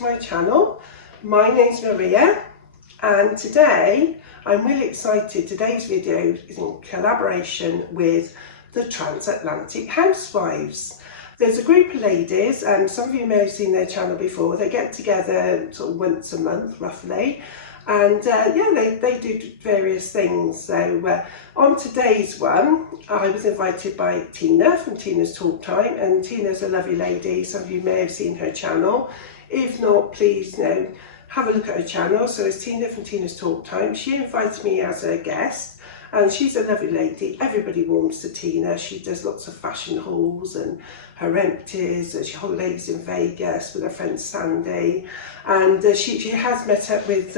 to my channel. My name's Maria and today I'm really excited. Today's video is in collaboration with the Transatlantic housewives. There's a group of ladies, some of you may have seen their channel before. They get together sort of once a month roughly, and they do various things. So on today's one I was invited by Tina from Tina's Talk Time, and Tina's a lovely lady. Some of you may have seen her channel. If not, please have a look at her channel. So it's Tina from Tina's Talk Time. She invited me as a guest, and she's a lovely lady. Everybody warms to Tina. She does lots of fashion hauls and her empties. She holidays in Vegas with her friend Sandy, and she has met up with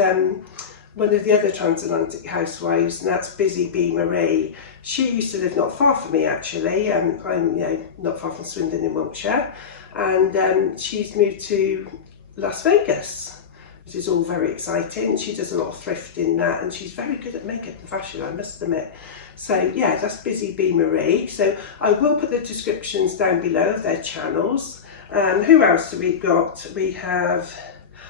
one of the other Transatlantic housewives, and that's Busy Bee Marie. She used to live not far from me actually. I'm not far from Swindon in Wiltshire, and she's moved to Las Vegas, which is all very exciting. She does a lot of thrifting that, and she's very good at makeup and fashion, I must admit. So yeah, that's Busy Bee Marie. So I will put the descriptions down below of their channels. Who else do we got? We have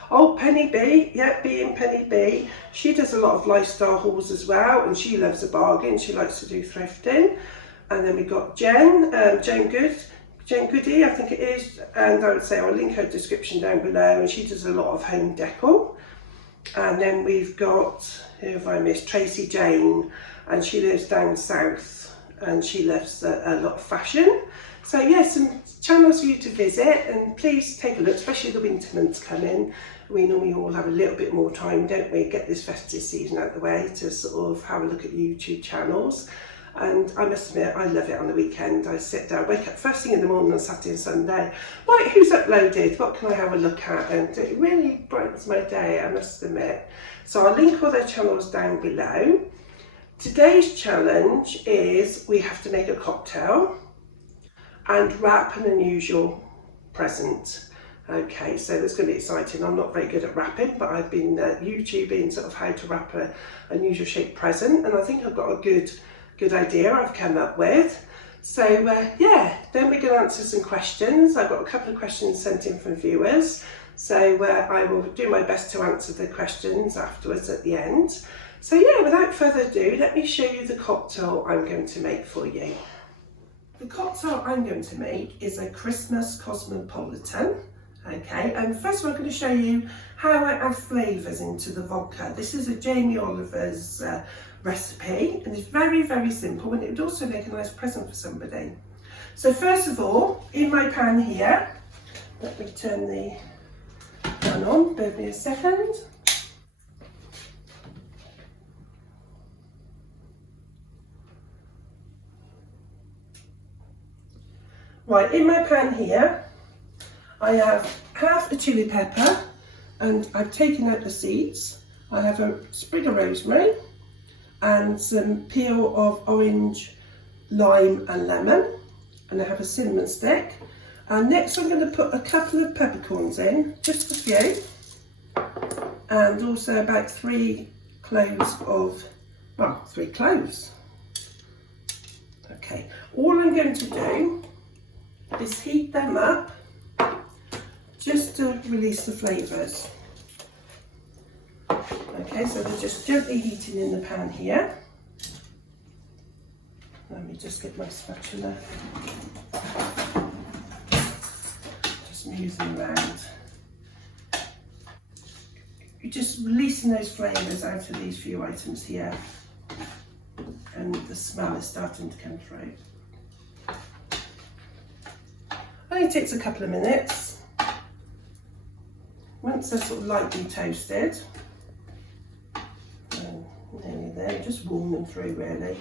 Penny B, being Penny B. She does a lot of lifestyle hauls as well, and she loves a bargain. She likes to do thrifting. And then we got Jen Goody, I think it is, and I would say I'll link her description down below, and she does a lot of home decor. And then we've got, who have I missed, Tracy Jane, and she lives down south, and she loves a lot of fashion. So yeah, some channels for you to visit, and please take a look, especially the winter months coming. We normally all have a little bit more time, don't we, get this festive season out of the way to sort of have a look at YouTube channels. And I must admit, I love it on the weekend. I sit down, wake up first thing in the morning on Saturday and Sunday. Right, who's uploaded? What can I have a look at? And it really brightens my day, I must admit. So I'll link all their channels down below. Today's challenge is we have to make a cocktail and wrap an unusual present. Okay, so that's going to be exciting. I'm not very good at wrapping, but I've been YouTubing sort of how to wrap an unusual shaped present, and I think I've got a good idea I've come up with. So yeah, then we're going to answer some questions. I've got a couple of questions sent in from viewers, so I will do my best to answer the questions afterwards at the end. So yeah, without further ado, let me show you the cocktail I'm going to make for you. The cocktail I'm going to make is a Christmas Cosmopolitan. Okay, and first of all I'm going to show you how I add flavours into the vodka. This is a Jamie Oliver's recipe, and it's very, very simple, and it would also make a nice present for somebody. So first of all, in my pan here, let me turn the pan on, bear with me a second. Right, in my pan here, I have half a chilli pepper, and I've taken out the seeds. I have a sprig of rosemary and some peel of orange, lime and lemon, and I have a cinnamon stick. And next I'm going to put a couple of peppercorns in, just a few, and also about 3 cloves of, well, 3 cloves. Okay, all I'm going to do is heat them up just to release the flavours. Okay, so they're just gently heating in the pan here. Let me just get my spatula. Just move them around. You're just releasing those flavours out of these few items here, and the smell is starting to come through. Only takes a couple of minutes. Once they're sort of lightly toasted, nearly there, just warm them through really,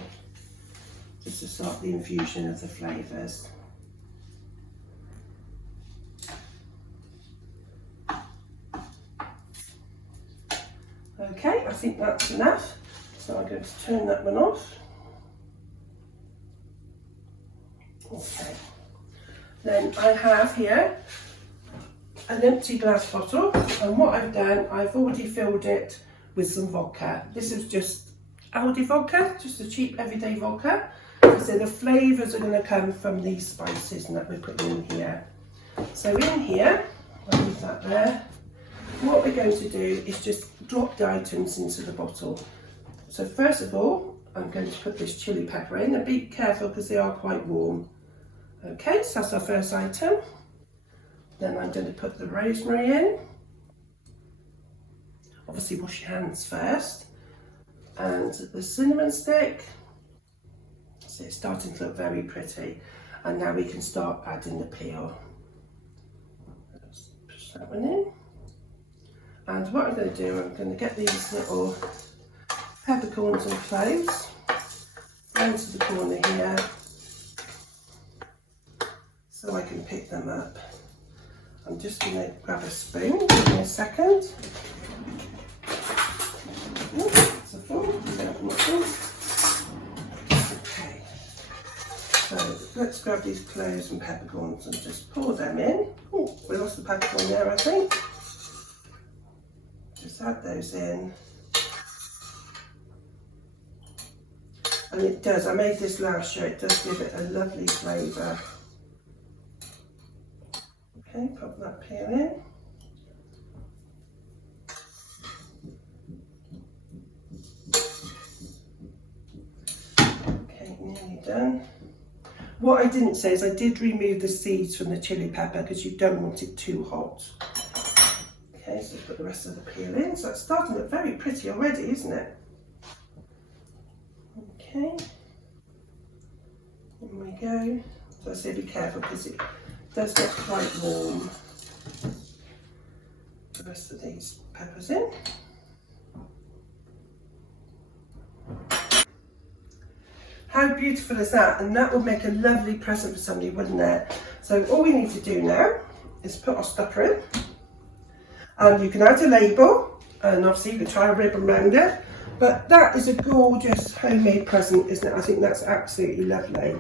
just to start the infusion of the flavours. Okay, I think that's enough, so I'm going to turn that one off. Okay, then I have here an empty glass bottle, and what I've done, I've already filled it with some vodka. This is just Aldi vodka, just a cheap everyday vodka. So the flavours are going to come from these spices that we're putting in here. So in here, I'll leave that there. what we're going to do is just drop the items into the bottle. So first of all, I'm going to put this chili pepper in, and be careful because they are quite warm. Okay, so that's our first item. Then I'm going to put the rosemary in. Obviously wash your hands first. And the cinnamon stick. So it's starting to look very pretty. And now we can start adding the peel. Let's push that one in. And what I'm going to do, I'm going to get these little peppercorns and cloves down to the corner here so I can pick them up. I'm just going to grab a spoon, give me a second. It's a full, okay. So let's grab these cloves and peppercorns and just pour them in. Oh, we lost the peppercorn there, I think. Just add those in. And it does, I made this last year, it does give it a lovely flavour. Okay, pop that peel in. Okay, nearly done. What I didn't say is I did remove the seeds from the chili pepper because you don't want it too hot. Okay, so put the rest of the peel in. So it's starting to look very pretty already, isn't it? Okay, in we go. So I say be careful because it does get quite warm. The rest of these peppers in. How beautiful is that? And that would make a lovely present for somebody, wouldn't it? So all we need to do now is put our stopper in. And you can add a label, and obviously you can try a ribbon around it. But that is a gorgeous homemade present, isn't it? I think that's absolutely lovely.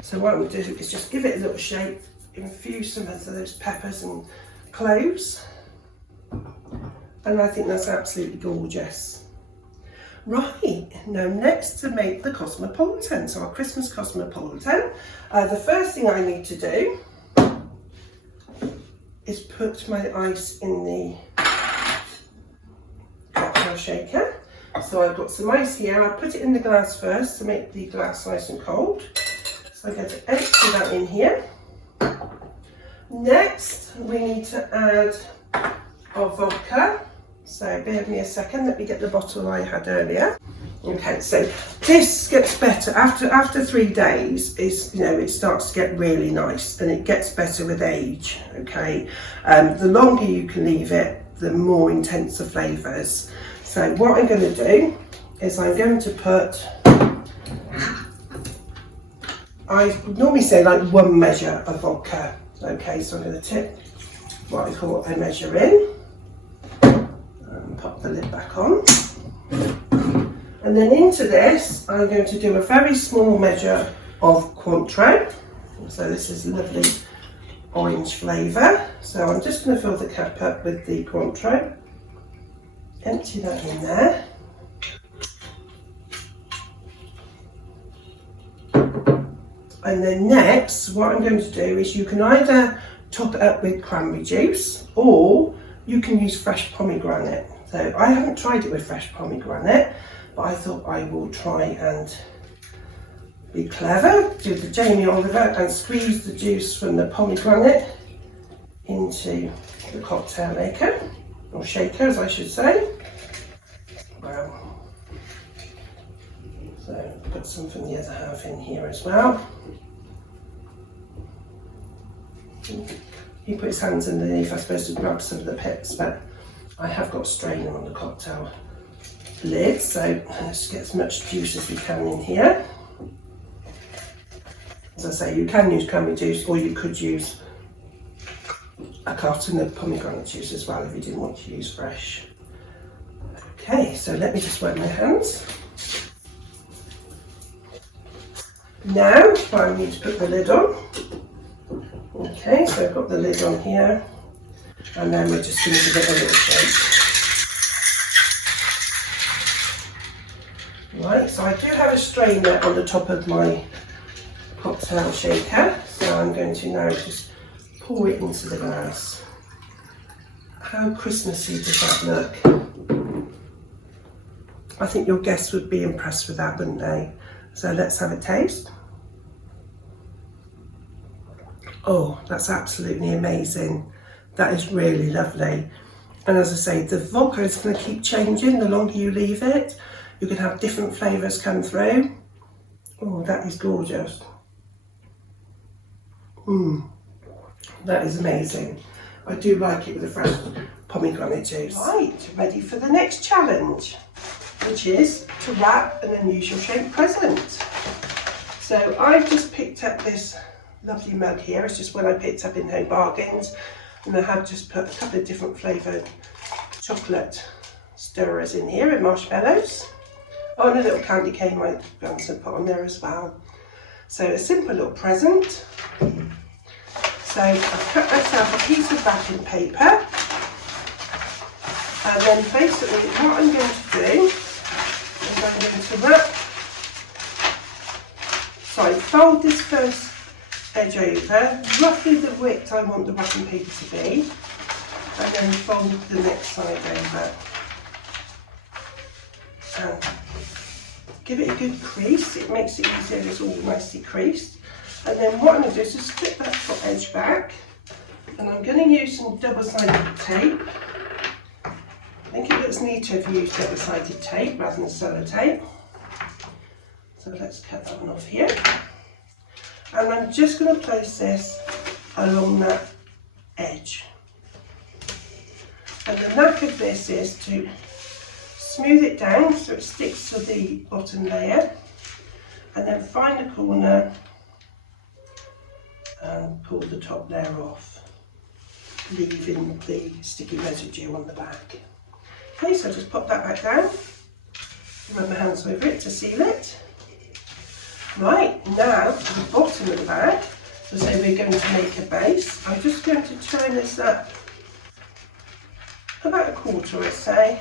So what we'll do is just give it a little shape, infuse some of those peppers and cloves. And I think that's absolutely gorgeous. Right, now next to make the Cosmopolitan, so our Christmas Cosmopolitan. The first thing I need to do is put my ice in the cocktail shaker. So I've got some ice here. I'll put it in the glass first to make the glass nice and cold. So I'm going to empty that in here. Next, we need to add our vodka. So bear with me a second, let me get the bottle I had earlier. Okay, so this gets better after 3 days. It starts to get really nice, and it gets better with age. Okay, the longer you can leave it, the more intense the flavours. So what I'm going to do is I'm going to put, I normally say like 1 measure of vodka. Okay, so I'm going to tip what I call a measure in and pop the lid back on. And then into this, I'm going to do a very small measure of Cointreau. So this is lovely orange flavour. So I'm just going to fill the cap up with the Cointreau. Empty that in there. And then next, what I'm going to do is you can either top it up with cranberry juice, or you can use fresh pomegranate. So I haven't tried it with fresh pomegranate, but I thought I will try and be clever, do the Jamie Oliver and squeeze the juice from the pomegranate into the cocktail maker, or shaker as I should say. Wow. So put some from the other half in here as well. He put his hands underneath, I suppose, to grab some of the pips, but I have got a strainer on the cocktail lid, so let's get as much juice as we can in here. As I say, you can use cranberry juice, or you could use a carton of pomegranate juice as well if you didn't want to use fresh. Okay, so let me just wipe my hands. Now I need to put the lid on. Okay, so I've got the lid on here, and then we're just going to give it a little shake. Right, so I do have a strainer on the top of my cocktail shaker, so I'm going to now just pour it into the glass. How Christmassy does that look? I think your guests would be impressed with that, wouldn't they? So let's have a taste. Oh, that's absolutely amazing. That is really lovely. And as I say, the vodka is going to keep changing the longer you leave it. You can have different flavours come through. Oh, that is gorgeous. That is amazing. I do like it with a fresh pomegranate juice. Right, ready for the next challenge, which is to wrap an unusual shaped present. So I've just picked up this lovely mug here. It's just one I picked up in Home Bargains, and I have just put a couple of different flavoured chocolate stirrers in here and marshmallows. Oh, and a little candy cane my grandson put on there as well. So a simple little present. So I've cut myself a piece of wrapping paper, and then basically what I'm going to do is I'm going to fold this first edge over, roughly the width I want the wrapping paper to be, and then fold the next side over. And give it a good crease, it makes it easier, it's all nicely creased. And then what I'm going to do is just strip that top edge back, and I'm going to use some double-sided tape. I think it looks neater if you use double-sided tape rather than sellotape. So let's cut that one off here. And I'm just going to place this along that edge. And the knack of this is to smooth it down so it sticks to the bottom layer, and then find a corner and pull the top layer off, leaving the sticky residue on the back. Okay, so just pop that back down, rub my hands over it to seal it. Right, now to the bottom of the bag, so say we're going to make a base. I'm just going to turn this up about a quarter, I'd say.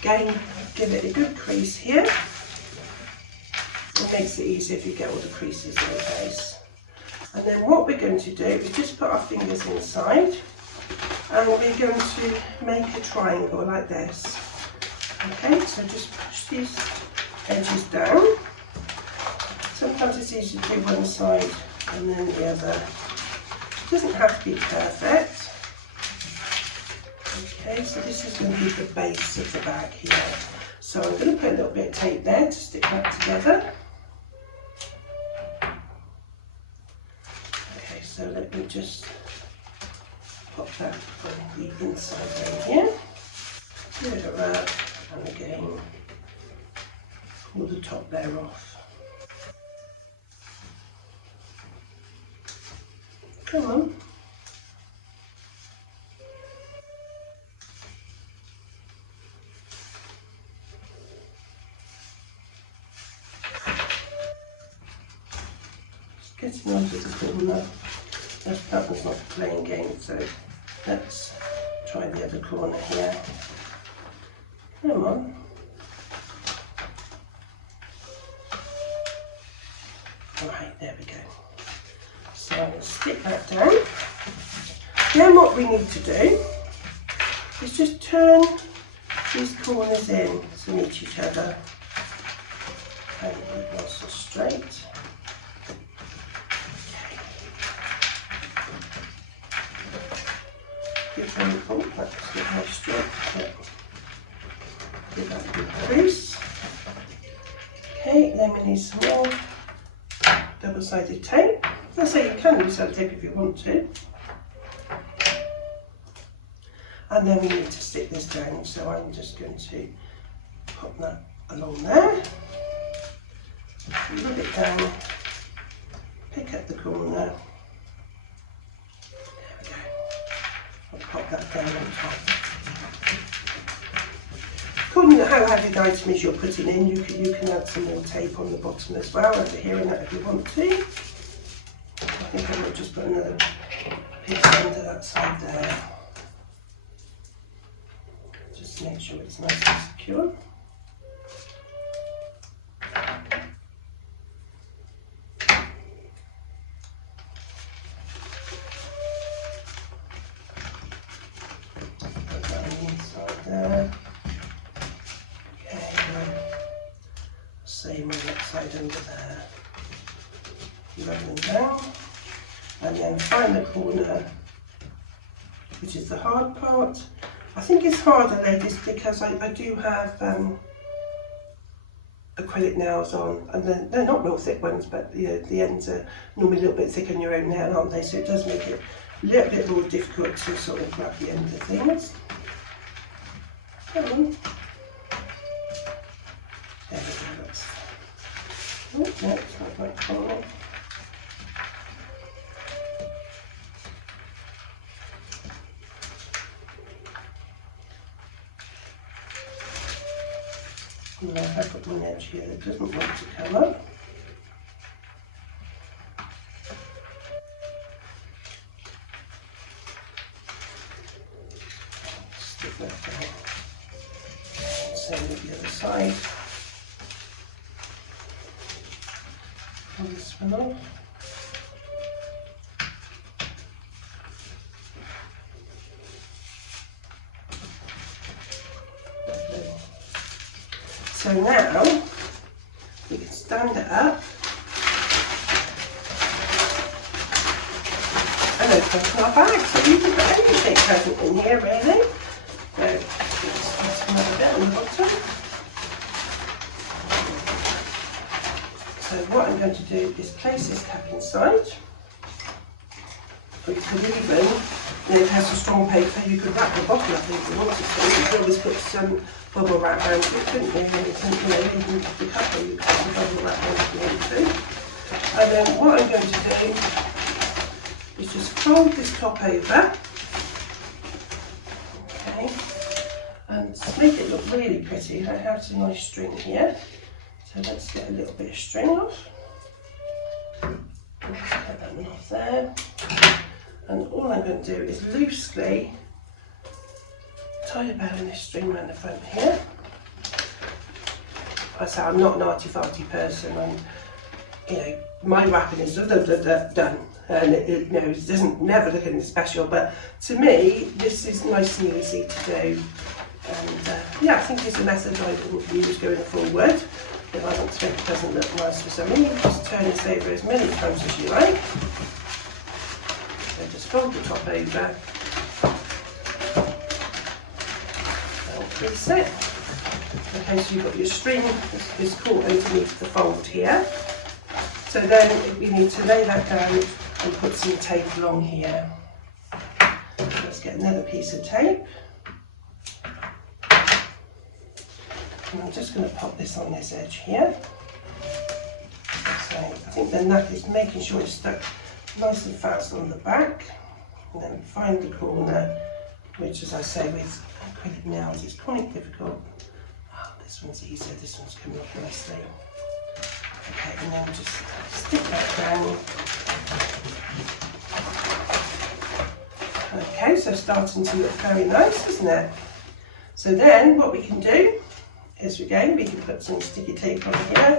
Again, give it a good crease here. It makes it easier if you get all the creases in the base. And then what we're going to do is just put our fingers inside, and we're going to make a triangle like this. Okay, so just push these edges down. Sometimes it's easier to do one side and then the other. It doesn't have to be perfect. Okay, so this is going to be the base of the bag here. So I'm going to put a little bit of tape there to stick that together. Okay, so let me just pop that on the inside down here. Give it a wrap, and again, pull the top layer off. Come on. Just getting onto the corner. That was not playing game, so let's try the other corner here. Come on. Right, there we go. So I'm going to stick that down. Then what we need to do is just turn these corners in to meet each other. And nice and straight. Give them a pull, that's a bit more straight, but give that a good crease. Okay, then we need some more double-sided tape. As I say, you can use sellotape if you want to. And then we need to stick this down, so I'm just going to pop that along there. Rub it down, pick up the corner. There we go. I'll pop that down on top. According to how heavy the item is you're putting in, you can add some more tape on the bottom as well, over here and that if you want to. I think I might just put another piece under that side there. Just to make sure it's nice and secure. side under there. Rub them down, and then find the corner, which is the hard part. I think it's harder, ladies, because I do have acrylic nails on, and they're not real thick ones, but you know, the ends are normally a little bit thicker on your own nail, aren't they? So it does make it a little bit more difficult to sort of grab the end of things. Come on. There we go. Oh, no, it's not quite corner. And I've got one edge here that doesn't want to come up. Stick that down. Same with the other side. Pull this one off. So now we can stand it up and open our bag. So you can put anything present in here, really. So just another bit on the bottom. So what I'm going to do is place this cap inside. Or you could even, you know, it has a strong paper, you could wrap the bottle up if you wanted to. You could always put some bubble wrap around it, couldn't you? You know, even the cover, you could put the bubble wrap around if you want to. And then what I'm going to do is just fold this top over. Okay. And to make it look really pretty, I have some nice string here. So let's get a little bit of string off. Let's get that one off there. And all I'm going to do is loosely tie a bow in this string around the front here. I say I'm not an arty-farty person. You know, my wrapping is done, and it you know, it doesn't never look anything special. But to me, this is nice and easy to do. And yeah, I think it's a method I will use going forward. If I want to make the present look nice for somebody, you just turn this over as many times as you like. So just fold the top over. And crease it. Okay, so you've got your string is caught underneath the fold here. So then you need to lay that down and put some tape along here. So let's get another piece of tape. And I'm just going to pop this on this edge here. So I think then that is making sure it's stuck nice and fast on the back. And then find the corner, which, as I say, with acrylic nails is quite difficult. Oh, this one's easier, this one's coming off nicely. Okay, and then just stick that down. Okay, so starting to look very nice, isn't it? So then what we can do is, again, we can put some sticky tape on here.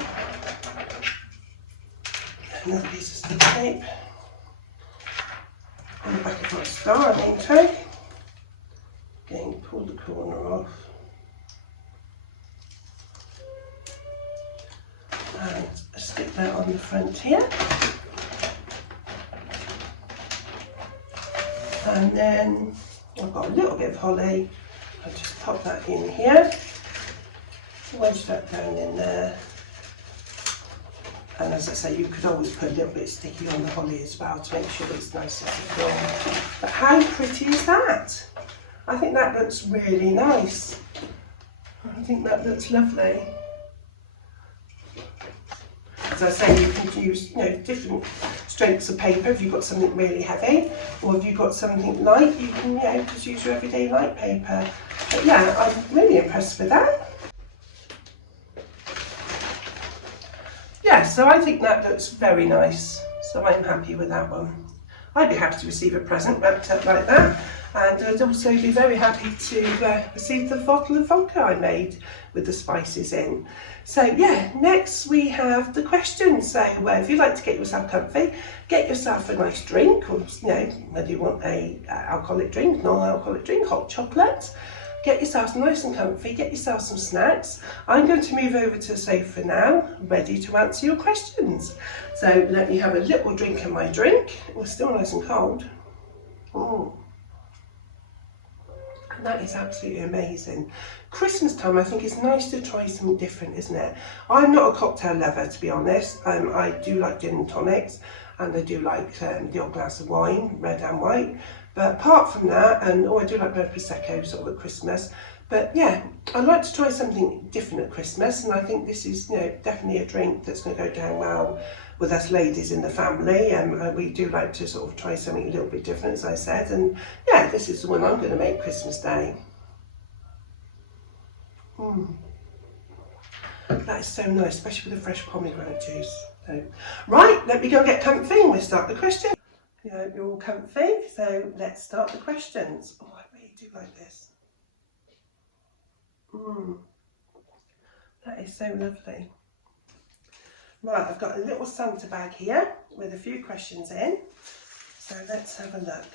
Another piece of sticky tape on the back of my star name tag. Again, pull the corner off. And stick that on the front here. And then I've got a little bit of holly. I'll just pop that in here. Wedge that down in there. And as I say, you could always put a little bit sticky on the holly as well to make sure it's nice and secure. But how pretty is that? I think that looks really nice. I think that looks lovely. As I say, you can use, you know, different strengths of paper if you've got something really heavy, or if you've got something light, you can, you know, just use your everyday light paper. But yeah, I'm really impressed with that. Yeah, so I think that looks very nice. So I'm happy with that one. I'd be happy to receive a present wrapped up like that. And I'd also be very happy to receive the bottle of vodka I made with the spices in. So yeah, next we have the questions. So if you'd like to get yourself comfy, get yourself a nice drink, or you know, whether you want a alcoholic drink, non-alcoholic drink, hot chocolate. get yourself nice and comfy, get yourself some snacks. I'm going to move over to the sofa now, ready to answer your questions. So let me have a little drink of my drink. It's still nice and cold. That is absolutely amazing. Christmas time, I think it's nice to try something different, isn't it? I'm not a cocktail lover, to be honest. I do like gin and tonics, and I do like the odd glass of wine, red and white. But apart from that, I do like red prosecco sort of at Christmas. But yeah, I like to try something different at Christmas, and I think this is, you know, definitely a drink that's going to go down well with us ladies in the family. We do like to sort of try something a little bit different, as I said, and yeah, this is the one I'm going to make Christmas Day. That is so nice, especially with the fresh pomegranate juice. So, right, let me go and get comfy and we'll start the question. You know, you're all comfy, so let's start the questions. Oh, I really do like this. That is so lovely. Right, I've got a little Santa bag here with a few questions in. So let's have a look.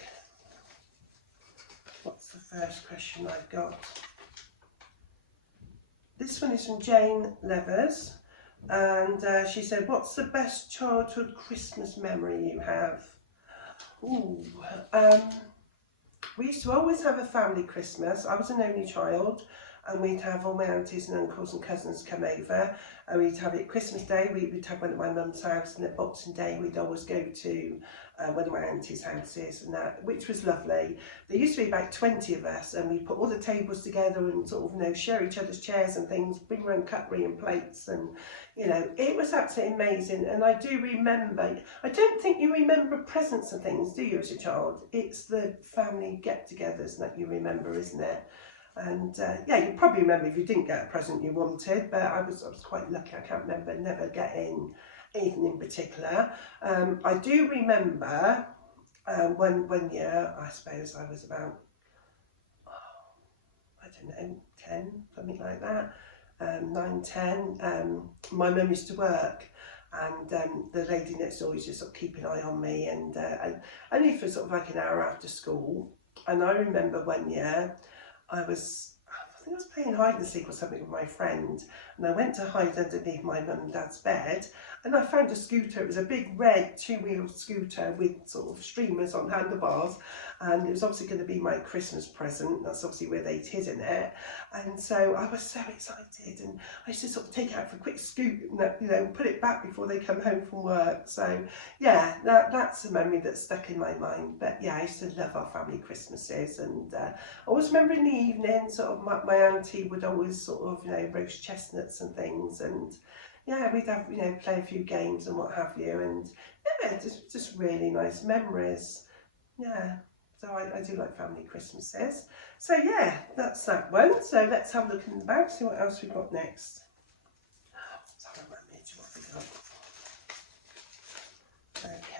What's the first question I've got? This one is from Jane Levers, and she said, what's the best childhood Christmas memory you have? Ooh, we used to always have a family Christmas. I was an only child, and we'd have all my aunties and uncles and cousins come over, and we'd have it Christmas Day, we'd have one at my mum's house, and at Boxing Day we'd always go to one of my aunties' houses, and that, which was lovely. There used to be about 20 of us, and we put all the tables together and sort of, you know, share each other's chairs and things, bring around cutlery and plates, and you know, it was absolutely amazing. And I do remember, I don't think you remember presents and things, do you, as a child? It's the family get-togethers that you remember, isn't it? And yeah, you probably remember if you didn't get a present you wanted, but I was quite lucky. I can't remember never getting anything in particular. I do remember one year, I suppose I was about, I don't know, 10, something like that, 9, 10. My mum used to work, and the lady next door used to sort of keep an eye on me, and only for sort of like an hour after school. And I remember one year, I think I was playing hide and seek or something with my friend, and I went to hide underneath my mum and dad's bed, and I found a scooter. It was a big red two-wheeled scooter with sort of streamers on handlebars, and it was obviously going to be my Christmas present. That's obviously where they'd hidden it, and so I was so excited, and I used to sort of take it out for a quick scoot and, you know, put it back before they come home from work. So yeah, that's a memory that's stuck in my mind. But yeah, I used to love our family Christmases, and I always remember in the evening, sort of my auntie would always sort of, you know, roast chestnuts and things, and yeah, we'd have, you know, play a few games and what have you, and yeah, just really nice memories. Yeah, so I do like family Christmases. So yeah, that's that one. So let's have a look in the bag, see what else we've got next. Let's have a rummage, what have we got? Okay.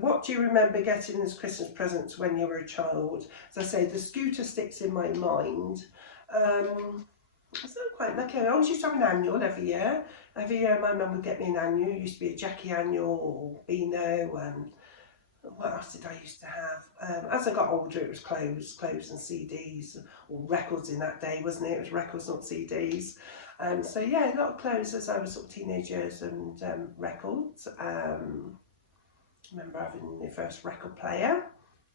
What do you remember getting as Christmas presents when you were a child? As I say, the scooter sticks in my mind. It's not quite lucky. I always used to have an annual every year. Every year my mum would get me an annual. It used to be a Jackie annual or Beano, and what else did I used to have? As I got older, it was clothes and CDs, or records in that day, wasn't it? It was records, not CDs. So yeah, a lot of clothes as I was sort of teenage years, and records. I remember having the first record player.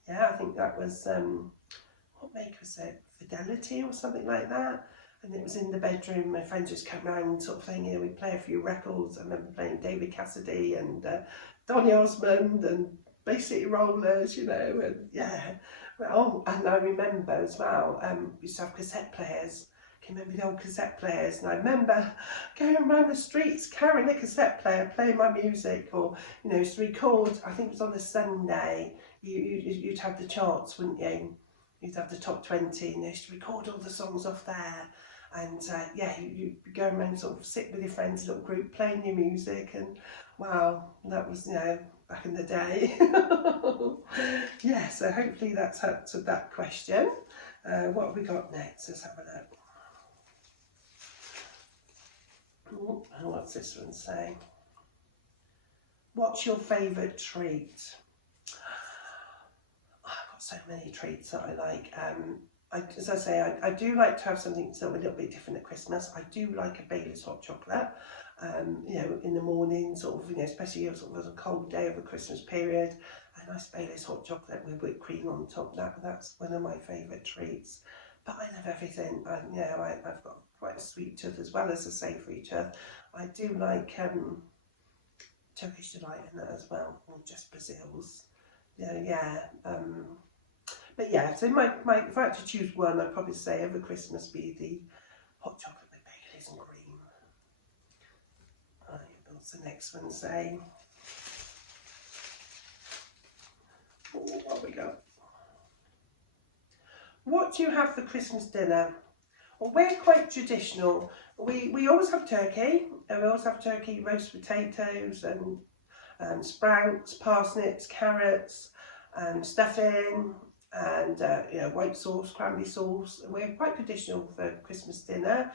Yeah, I think that was, what make was it? Fidelity or something like that. And it was in the bedroom. My friends just come round, sort of thing. You know, we'd play a few records. I remember playing David Cassidy and Donny Osmond and Bay City Rollers, you know, and yeah. Oh, and I remember as well, we used to have cassette players. I can remember the old cassette players, and I remember going around the streets carrying a cassette player, playing my music, or, you know, to record. I think it was on a Sunday. You'd have the charts, wouldn't you? You'd have the top 20, and they used to record all the songs off there. And yeah, you'd go around, sort of sit with your friends, a little group, playing your music, and wow, that was, you know, back in the day. Yeah, so hopefully that's answered that question. What have we got next? Let's have a look. Ooh, and what's this one saying? What's your favourite treat? I've got so many treats that I like. As I say, I do like to have something sort of a little bit different at Christmas. I do like a Baileys hot chocolate, you know, in the morning, sort of, you know, especially sort of as a cold day of a Christmas period, a nice Baileys hot chocolate with whipped cream on top. That's one of my favourite treats. But I love everything. You know, I've got quite a sweet tooth as well as a savoury tooth. I do like Turkish delight in that as well, or just Brazil's. Yeah. But yeah, so my if I had to choose one, I'd probably say over Christmas be the hot chocolate with Baileys and cream. Right, what's the next one say? Oh, what have we got? What do you have for Christmas dinner? Well, we're quite traditional. We always have turkey, and we always have turkey, roast potatoes, and sprouts, parsnips, carrots, and stuffing, and you know, white sauce, cranberry sauce. We're quite traditional for Christmas dinner.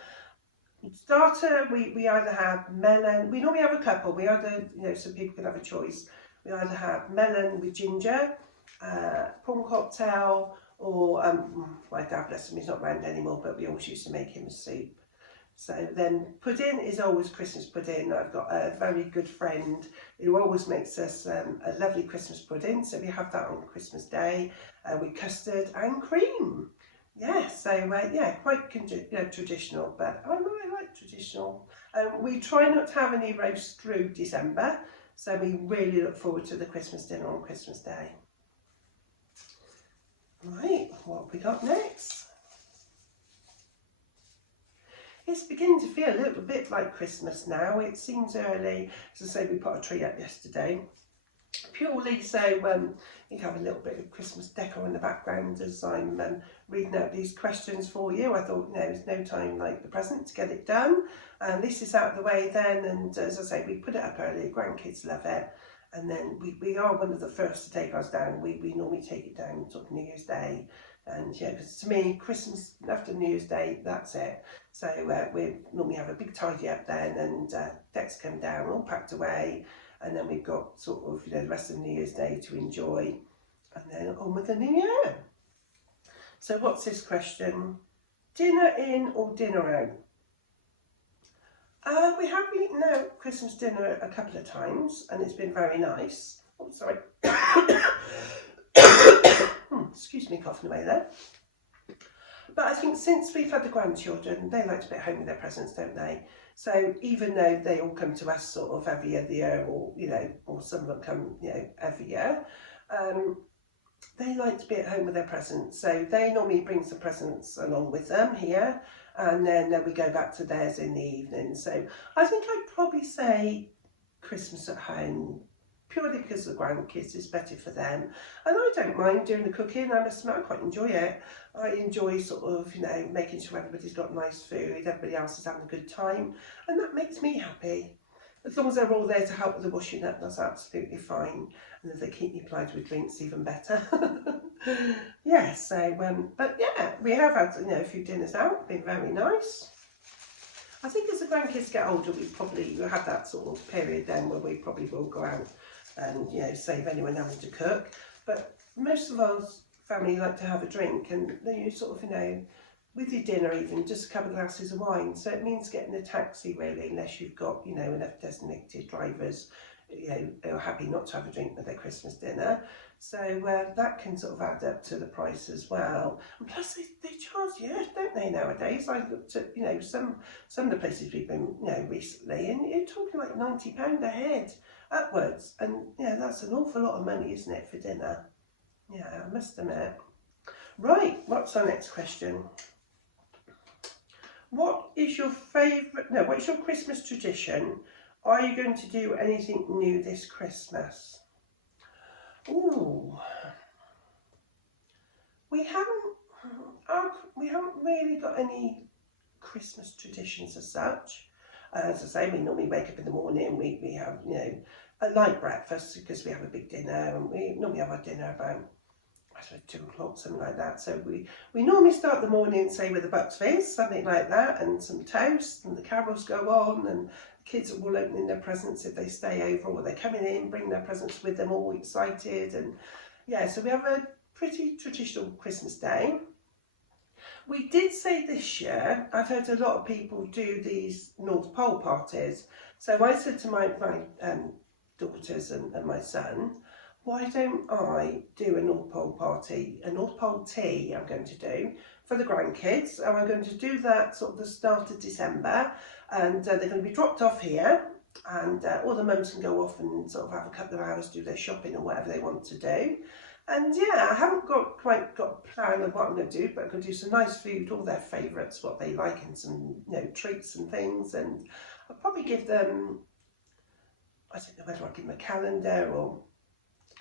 Starter, we either have melon. We normally have a couple. We either, you know, so people can have a choice. We either have melon with ginger, prawn cocktail, or my dad, bless him, he's not around anymore, but we always used to make him a soup. So then pudding is always Christmas pudding. I've got a very good friend who always makes us a lovely Christmas pudding. So we have that on Christmas Day with custard and cream. Yeah, so yeah, quite traditional, but I really like traditional. We try not to have any roast through December, so we really look forward to the Christmas dinner on Christmas Day. Right, what have we got next? It's beginning to feel a little bit like Christmas now. It seems early. As I say, we put a tree up yesterday, purely so you have a little bit of Christmas decor in the background as I'm reading out these questions for you. I thought, you know, there's no time like the present to get it done. And this is out of the way then, and as I say, we put it up early. Grandkids love it. And then we are one of the first to take ours down. We normally take it down sort of New Year's Day. And yeah, because to me, Christmas after New Year's Day, that's it. So we normally have a big tidy up then, and decks come down, all packed away. And then we've got sort of, you know, the rest of New Year's Day to enjoy. And then on with the new year. So what's this question? Dinner in or dinner out? We have eaten out Christmas dinner a couple of times, and it's been very nice. Oh, sorry. Excuse me, coughing away there. But I think since we've had the grandchildren, they like to be at home with their presents, don't they? So even though they all come to us sort of every other year, or, you know, or some of them come, you know, every year, they like to be at home with their presents. So they normally bring some presents along with them here, and then we go back to theirs in the evening. So I think I'd probably say Christmas at home, purely because the grandkids is better for them. And I don't mind doing the cooking. I must admit, I quite enjoy it. I enjoy sort of, you know, making sure everybody's got nice food, everybody else is having a good time, and that makes me happy. As long as they're all there to help with the washing up, that's absolutely fine. And if they keep me plied with drinks, even better. Yeah, so, but yeah, we have had, you know, a few dinners out, been very nice. I think as the grandkids get older, we probably have that sort of period then where we probably will go out and, you know, save anyone having to cook. But most of our family like to have a drink, and you sort of, you know, with your dinner even, just a couple of glasses of wine. So it means getting a taxi really, unless you've got, you know, enough designated drivers, you know, who are happy not to have a drink with their Christmas dinner. So that can sort of add up to the price as well. And plus they charge you, don't they, nowadays? I looked at, you know, some of the places we've been, you know, recently, and you're talking like £90 a head upwards. And yeah, that's an awful lot of money, isn't it, for dinner? Yeah, I must admit. Right, what's our next question? What is your favourite, no, what's your Christmas tradition? Are you going to do anything new this Christmas? Ooh, we haven't really got any Christmas traditions as such. As I say, we normally wake up in the morning, we have, you know, a light breakfast because we have a big dinner, and we normally have our dinner about, I don't know, 2 o'clock, something like that. So we normally start the morning, say, with a Bucks Fizz, something like that, and some toast, and the carols go on, and the kids are all opening their presents if they stay over, or they're coming in, bring their presents with them, all excited. And yeah, so we have a pretty traditional Christmas day. We did say this year, I've heard a lot of people do these North Pole parties. So I said to my daughters and my son, why don't I do a North Pole party, a North Pole tea I'm going to do for the grandkids. And I'm going to do that sort of the start of December, and they're going to be dropped off here, and all the mums can go off and sort of have a couple of hours, do their shopping or whatever they want to do. And yeah, I haven't quite got a plan of what I'm going to do, but I'm going to do some nice food, all their favourites, what they like, and some treats and things. And I'll probably give them, I don't know whether I'll give them a calendar or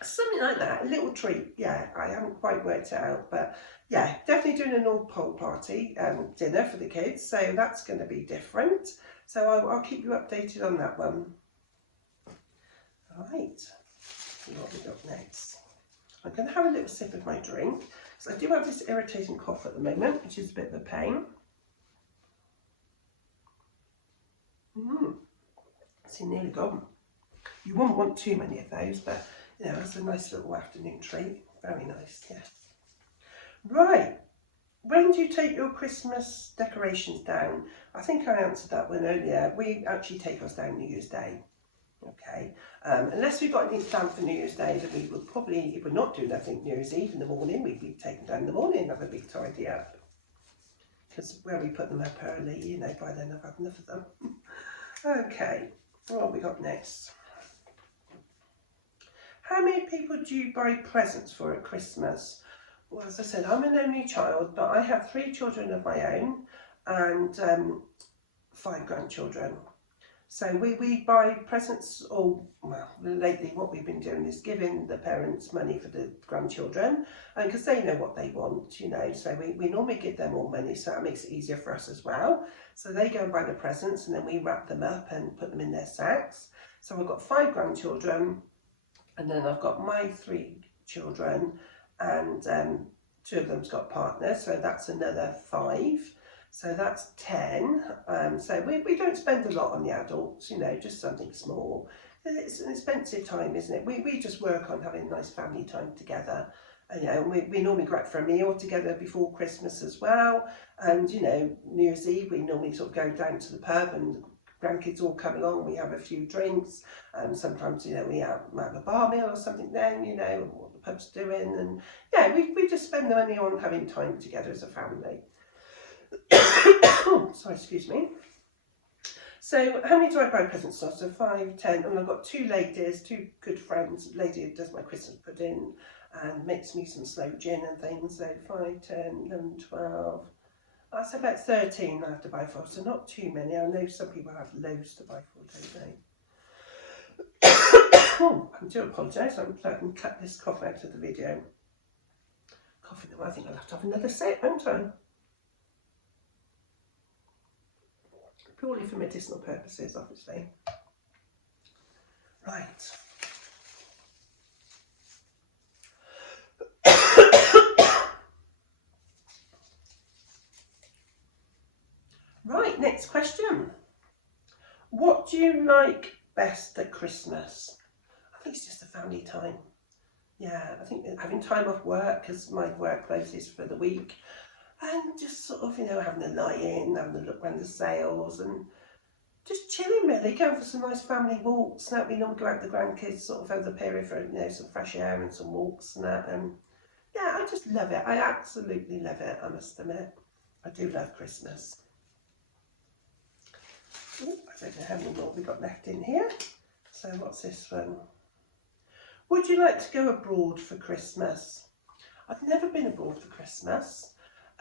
something like that, a little treat. Yeah, I haven't quite worked it out, but yeah, definitely doing a North Pole party dinner for the kids. So that's going to be different. So I'll keep you updated on that one. All right, see what we got next. I'm going to have a little sip of my drink, because I do have this irritating cough at the moment, which is a bit of a pain. It's nearly gone. You wouldn't want too many of those, but it's a nice little afternoon treat. Very nice, yeah. Right, when do you take your Christmas decorations down? I think I answered that one earlier. We actually take ours down New Year's Day. Okay, unless we've got any plan for New Year's Day, then we would probably, if we're not doing anything New Year's Eve in the morning, we'd be taken down in the morning and have a big tidy up. Because where we put them up early, by then I've had enough of them. Okay, what have we got next? How many people do you buy presents for at Christmas? Well, as I said, I'm an only child, but I have 3 children of my own and 5 grandchildren. So we buy presents, or well, lately what we've been doing is giving the parents money for the grandchildren, because they know what they want, so we normally give them all money, so that makes it easier for us as well. So they go and buy the presents, and then we wrap them up and put them in their sacks. So I've got 5 grandchildren, and then I've got my 3 children, and 2 of them's got partners, so that's another 5. So that's 10. So we don't spend a lot on the adults, just something small. It's an expensive time, isn't it? We just work on having nice family time together. And we normally go out for a meal together before Christmas as well. And New Year's Eve, we normally sort of go down to the pub, and grandkids all come along. We have a few drinks. Sometimes we have a bar meal or something then, what the pub's doing. And yeah, we just spend the money on having time together as a family. Oh, sorry, excuse me. So how many do I buy presents of? So 5, 10, and I've got 2 ladies, 2 good friends. A lady who does my Christmas pudding and makes me some slow gin and things. So 5, 10, 11, 12. That's about 13 I have to buy for, so not too many. I know some people have loads to buy for, don't they? Oh, I do apologise, I can cut this cough out of the video. Coughing, I think I'll have to have another sip, won't I? Purely for medicinal purposes, obviously. Right. Right, next question. What do you like best at Christmas? I think it's just the family time. Yeah, I think having time off work, because my work closes for the week. And just sort of, having a lie in, having a look around the sales, and just chilling really, going for some nice family walks. And we normally go out with the grandkids sort of over the period for, some fresh air and some walks and that. And yeah, I just love it. I absolutely love it, I must admit. I do love Christmas. Ooh, I don't know how many more we got left in here. So what's this one? Would you like to go abroad for Christmas? I've never been abroad for Christmas.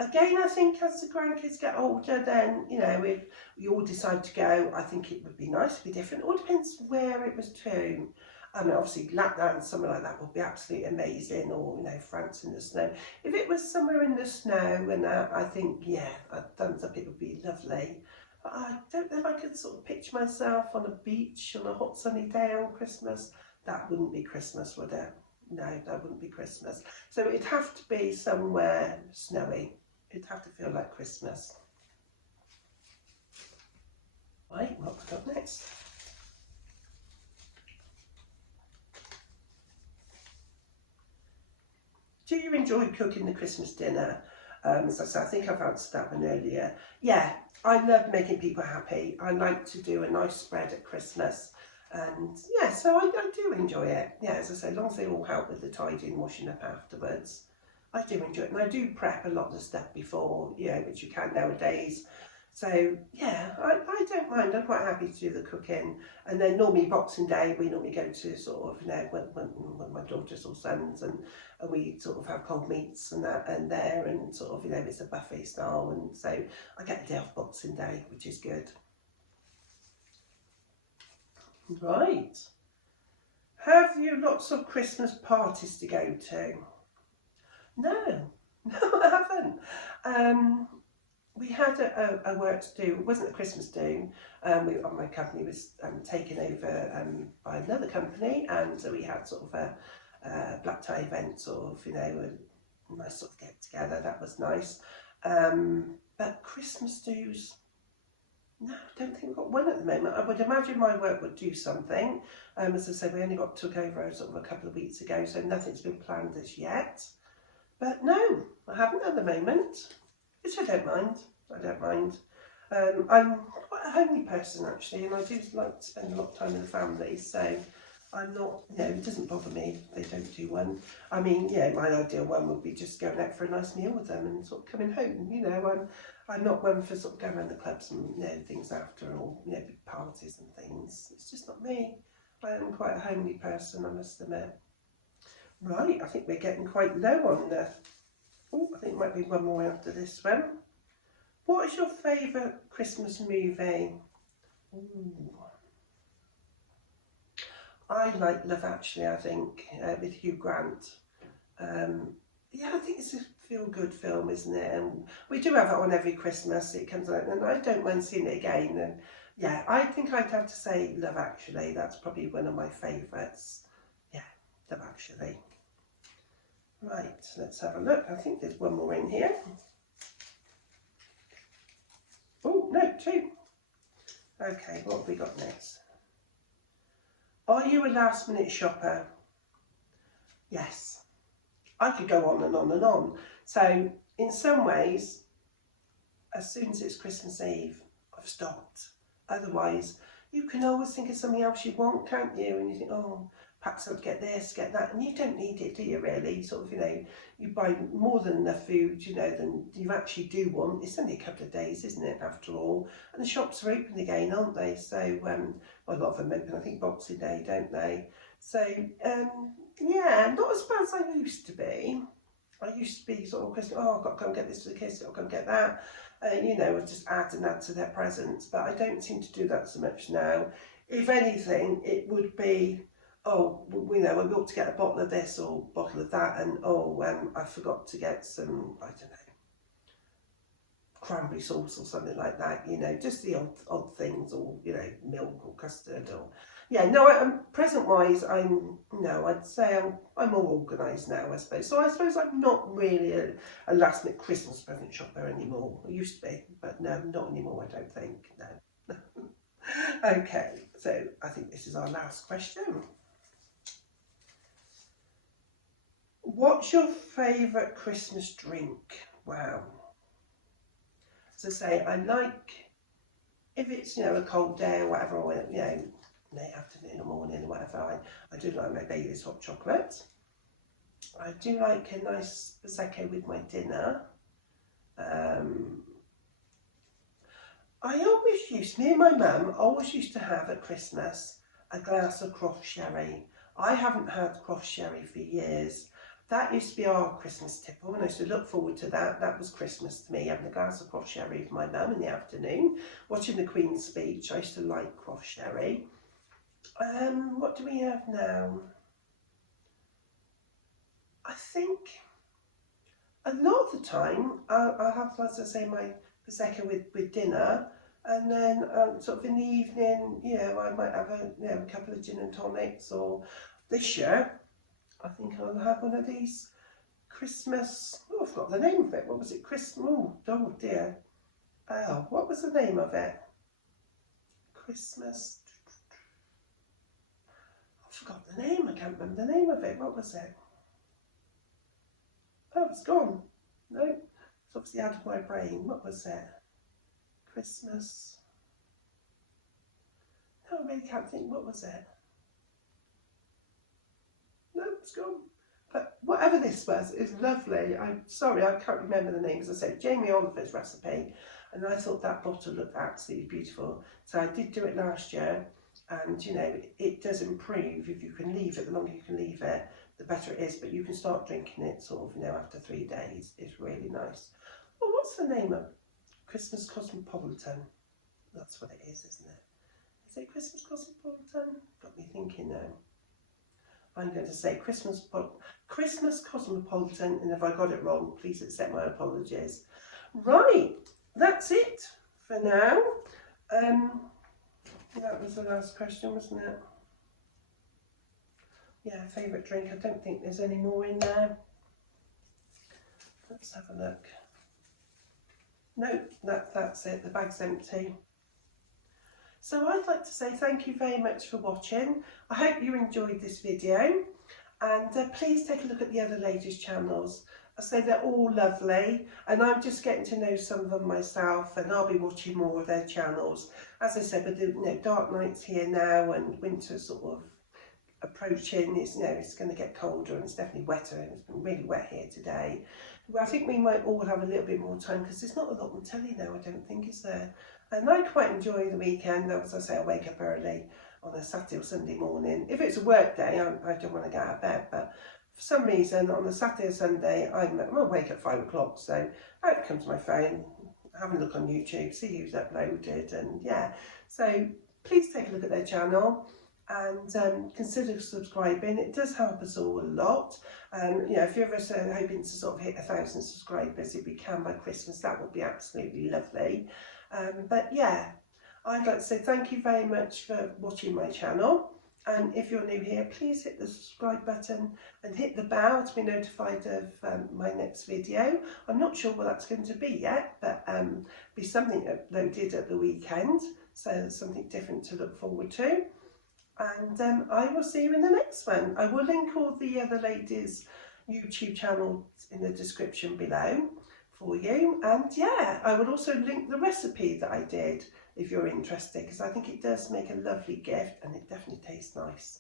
Again, I think as the grandkids get older, then, if we all decide to go, I think it would be nice to be different. It all depends where it was to. Obviously, Lapland, somewhere like that would be absolutely amazing, or, France in the snow. If it was somewhere in the snow and that, I think, yeah, thumbs up, it would be lovely. But I don't know if I could sort of picture myself on a beach on a hot sunny day on Christmas. That wouldn't be Christmas, would it? No, that wouldn't be Christmas. So it'd have to be somewhere snowy. It'd have to feel like Christmas. Right, what have we got next? Do you enjoy cooking the Christmas dinner? As I said, I think I've answered that one earlier. Yeah, I love making people happy. I like to do a nice spread at Christmas. And yeah, so I do enjoy it. Yeah, as I say, as long as they all help with the tidying, washing up afterwards, I do enjoy it. And I do prep a lot of the stuff before, you know, which you can nowadays. So yeah, I don't mind. I'm quite happy to do the cooking. And then normally Boxing Day, we normally go to sort of, you know, when my daughters or sons, and we sort of have cold meats and that and there, and sort of, you know, it's a buffet style. And so I get a day off Boxing Day, which is good. Right. Have you lots of Christmas parties to go to? No, no, I haven't. We had a work to do. It wasn't a Christmas do. My company was taken over by another company, and so we had sort of a black tie event, sort of, you know, a nice sort of get together. That was nice. But Christmas do's, no, I don't think we've got one at the moment. I would imagine my work would do something. As I said, we only took over sort of a couple of weeks ago, so nothing's been planned as yet. But no, I haven't at the moment, which I don't mind. I don't mind. I'm quite a homely person actually, and I do like to spend a lot of time with the family, so I'm not, you know, it doesn't bother me if they don't do one. I mean, yeah, my ideal one would be just going out for a nice meal with them and sort of coming home, you know. I'm not one for sort of going around the clubs and, you know, things after, or, you know, big parties and things. It's just not me. I am quite a homely person, I must admit. Right, I think we're getting quite low on the... Oh, I think there might be one more after this one. What is your favourite Christmas movie? Ooh. I like Love Actually, I think, with Hugh Grant. Yeah, I think it's a feel-good film, isn't it? And we do have it on every Christmas. It comes out, and I don't mind seeing it again. And yeah, I think I'd have to say Love Actually. That's probably one of my favourites. Yeah, Love Actually. Right, let's have a look. I think there's one more in here. Oh, no, two. Okay, what have we got next? Are you a last minute shopper? Yes. I could go on and on and on. So in some ways, as soon as it's Christmas Eve, I've stopped. Otherwise, you can always think of something else you want, can't you? And you think, oh, perhaps I'll get this, get that. And you don't need it, do you, really? Sort of, you know, you buy more than enough food, you know, than you actually do want. It's only a couple of days, isn't it, after all? And the shops are open again, aren't they? So, well, a lot of them open, I think, Boxing Day, don't they? So, yeah, not as bad as I used to be. I used to be sort of Christmas, oh, I've got to go and get this for the kids, I've got to go and get that. You know, just add and add to their presents. But I don't seem to do that so much now. If anything, it would be, oh, you know, I ought to get a bottle of this or a bottle of that, and oh, I forgot to get some, I don't know, cranberry sauce or something like that, you know, just the odd things, or, you know, milk or custard, or, yeah, no, present-wise, I'd say I'm more organised now, I suppose. So I suppose I'm not really a last-minute Christmas present shopper anymore. I used to be, but no, not anymore, I don't think, no. Okay, so I think this is our last question. What's your favourite Christmas drink? Wow. As I say, I like, if it's, you know, a cold day or whatever, or, you know, late afternoon or morning or whatever, I do like my Bailey's hot chocolate. I do like a nice Prosecco with my dinner. Me and my mum always used to have at Christmas a glass of Croft sherry. I haven't had Croft sherry for years. That used to be our Christmas tipple, and I used to look forward to that. That was Christmas to me, having a glass of Croft sherry with my mum in the afternoon, watching the Queen's speech. I used to like Croft sherry. What do we have now? I think a lot of the time I'll have, as I say, my Prosecco with dinner, and then sort of in the evening, you know, I might have a couple of gin and tonics. Or this year, I think I'll have one of these Christmas, oh, I forgot the name of it. What was it? Christmas, oh dear. Oh, what was the name of it? Christmas, I forgot the name. I can't remember the name of it. What was it? it's gone. No, it's obviously out of my brain. What was it? Christmas. No, I really can't think. What was it? No, it's gone. But whatever this was, it's lovely. I'm sorry, I can't remember the name. As I said, Jamie Oliver's recipe, and I thought that bottle looked absolutely beautiful. So I did do it last year, and you know, it does improve if you can leave it. The longer you can leave it, the better it is. But you can start drinking it sort of, you know, after 3 days. It's really nice. Well, what's the name of Christmas Cosmopolitan? That's what it is, isn't it? Is it Christmas Cosmopolitan? Got me thinking now. I'm going to say Christmas Cosmopolitan, and if I got it wrong, please accept my apologies. Right, that's it for now. That was the last question, wasn't it? Yeah, favourite drink. I don't think there's any more in there. Let's have a look. No, that's it. The bag's empty. So I'd like to say thank you very much for watching. I hope you enjoyed this video, and please take a look at the other ladies' channels. I say they're all lovely, and I'm just getting to know some of them myself, and I'll be watching more of their channels. As I said, with the, you know, dark nights here now and winter sort of approaching, it's, you know, it's going to get colder and it's definitely wetter, and it's been really wet here today. Well, I think we might all have a little bit more time because there's not a lot on telly now, I don't think, is there? And I quite enjoy the weekend. As I say, I wake up early on a Saturday or Sunday morning. If it's a work day, I don't want to get out of bed, but for some reason on a Saturday or Sunday, I'm awake at 5 o'clock, so out comes my phone, have a look on YouTube, see who's uploaded, and yeah. So please take a look at their channel and consider subscribing. It does help us all a lot. You know, if you're ever hoping to sort of hit 1,000 subscribers, if we can by Christmas, that would be absolutely lovely. But yeah, I'd like to say thank you very much for watching my channel, and if you're new here, please hit the subscribe button and hit the bell to be notified of my next video. I'm not sure what that's going to be yet, but be something uploaded at the weekend, so something different to look forward to. And I will see you in the next one. I will link all the other ladies' YouTube channels in the description below for you, and yeah, I would also link the recipe that I did if you're interested, because I think it does make a lovely gift and it definitely tastes nice.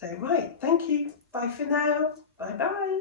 So right, thank you, bye for now, bye bye.